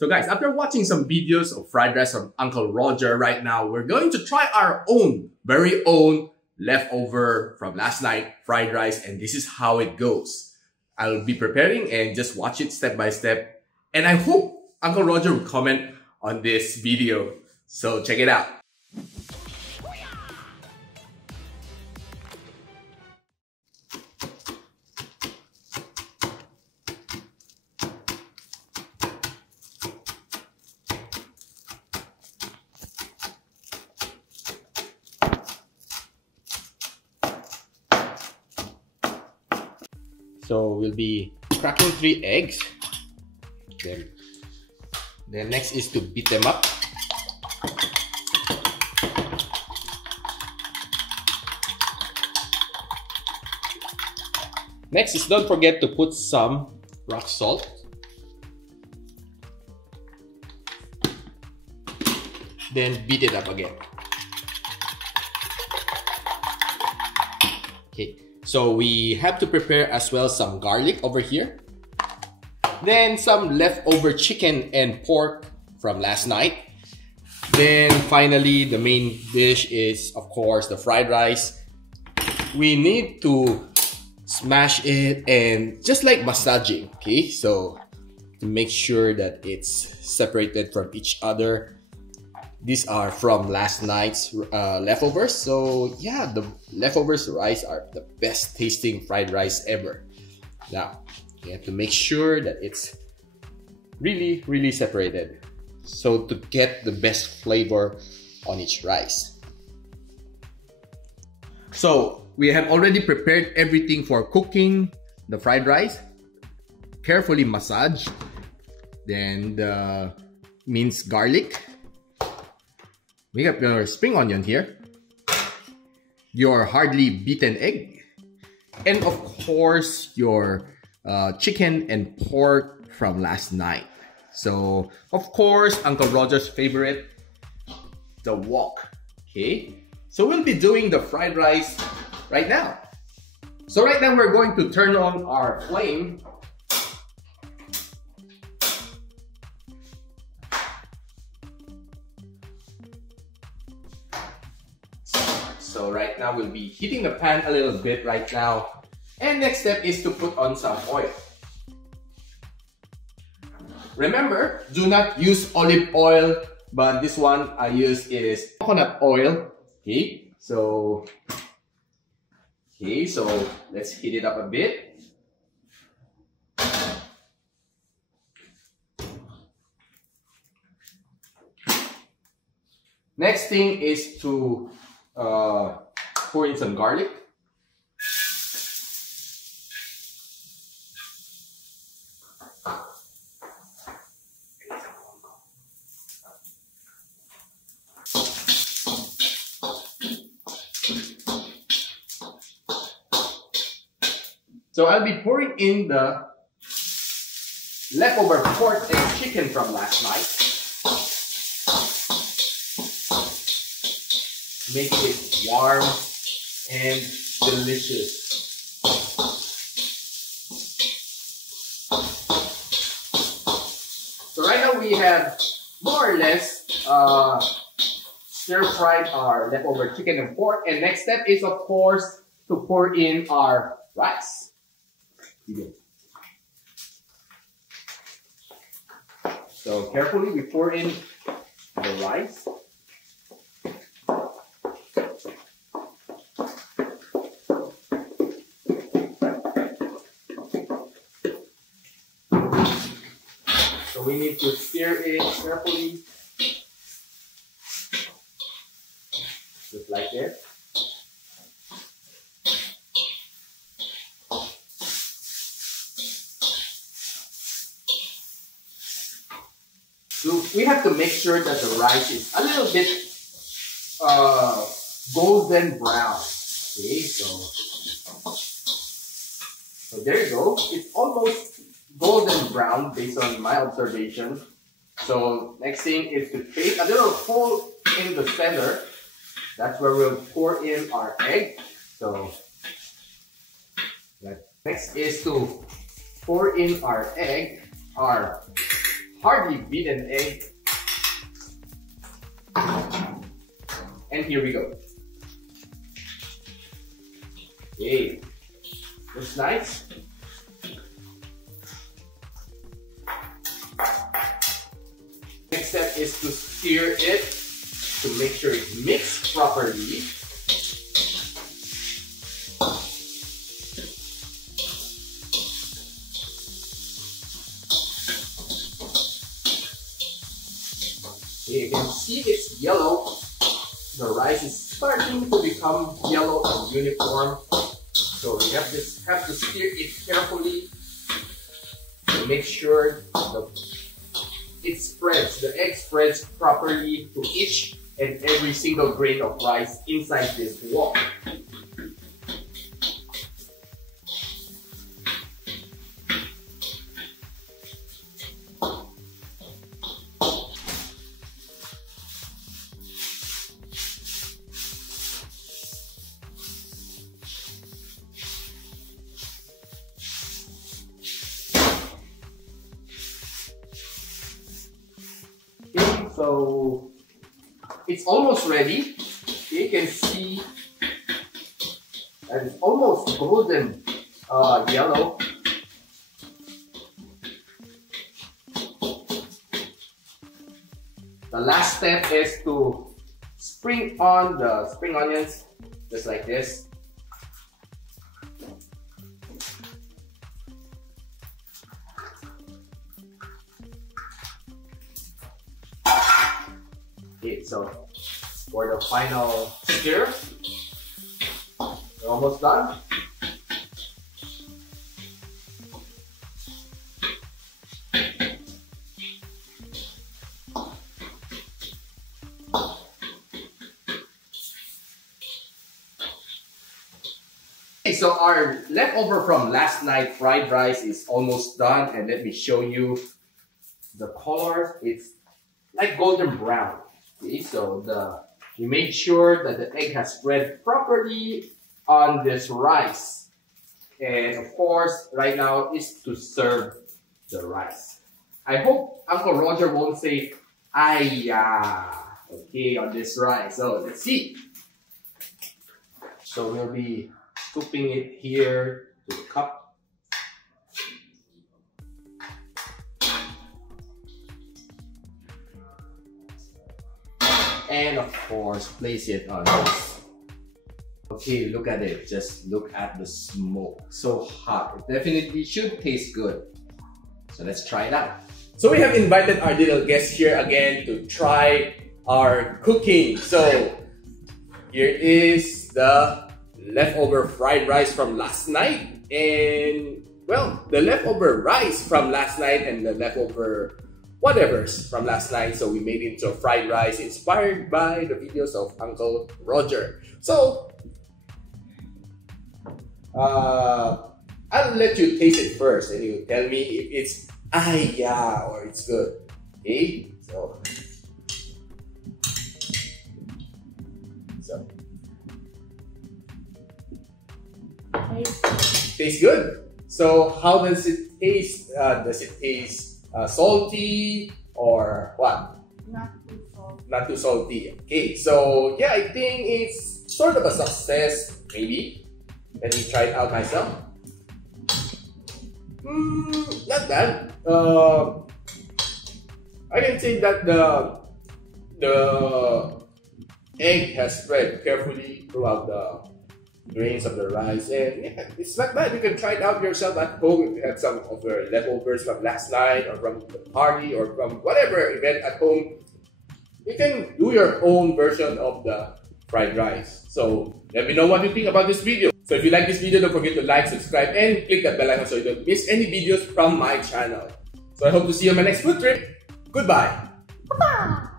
So guys, after watching some videos of fried rice from Uncle Roger right now, we're going to try our very own leftover from last night fried rice, and this is how it goes. I'll be preparing and just watch it step by step. And I hope Uncle Roger will comment on this video. So check it out. So we'll be cracking 3 eggs. Then next is to beat them up. Next is don't forget to put some rock salt. Then beat it up again. Okay. So we have to prepare as well some garlic over here. Then some leftover chicken and pork from last night. Then finally, the main dish is, of course, the fried rice. We need to smash it and just like massaging, okay? So to make sure that it's separated from each other. These are from last night's leftovers. So yeah, the leftovers rice are the best tasting fried rice ever. Now, you have to make sure that it's really, really separated. So to get the best flavor on each rice. So we have already prepared everything for cooking the fried rice. Carefully massage. Then the minced garlic. We got your spring onion here, your hardly beaten egg, and of course your chicken and pork from last night. So of course Uncle Roger's favorite, the wok. Okay, so we'll be doing the fried rice right now. So right now we're going to turn on our flame. So right now we'll be heating the pan a little bit right now. And next step is to put on some oil. Remember, do not use olive oil, but this one I use is coconut oil. Okay, so let's heat it up a bit. Next thing is to pour in some garlic. So I'll be pouring in the leftover pork and chicken from last night. Make it warm and delicious. So right now we have more or less stir-fried our leftover chicken and pork. And next step is, of course, to pour in our rice. So carefully we pour in the rice. So we need to stir it carefully, just like this. So we have to make sure that the rice is a little bit golden brown. Okay, so there you go. It's almost golden brown based on my observation. So next thing is to take a little hole in the center. That's where we'll pour in our egg. So next is to pour in our egg, our hardly beat an egg. And here we go. Okay, looks nice. Next step is to stir it to make sure it's mixed properly. Okay, you can see it's yellow. The rice is starting to become yellow and uniform. So you have to stir it carefully to make sure the egg spreads properly to each and every single grain of rice inside this wok. Okay, so it's almost ready. You can see that it's almost golden yellow. The last step is to spring on the spring onions, just like this. Okay, so for the final stir, we're almost done. Okay, so our leftover from last night fried rice is almost done, and let me show you the color. It's like golden brown. Okay, so you made sure that the egg has spread properly on this rice. And of course, right now is to serve the rice. I hope Uncle Roger won't say, "Ay-ya," okay, on this rice. So let's see. So we'll be scooping it here to the cup. And of course, place it on this. Okay, look at it. Just look at the smoke. So hot. It definitely should taste good. So let's try it out. So we have invited our little guest here again to try our cooking. So here is the leftover fried rice from last night. And well, the leftover rice from last night and the leftover whatever's from last night, so we made it into a fried rice inspired by the videos of Uncle Roger. So I'll let you taste it first and you tell me if it's yeah or it's good. Okay, so tastes good. So how does it taste? Does it taste salty or what? Not too salty. Not too salty. Okay, so yeah, I think it's sort of a success, maybe. Let me try it out myself. Not bad. I can say that the egg has spread carefully throughout the grains of the rice, and yeah, it's not bad. You can try it out yourself at home if you have some of your leftovers from last night or from the party or from whatever event at home. You can do your own version of the fried rice. So let me know what you think about this video. So if you like this video, don't forget to like, subscribe, and click that bell icon so you don't miss any videos from my channel. So I hope to see you on my next food trip. Goodbye! Bye-bye.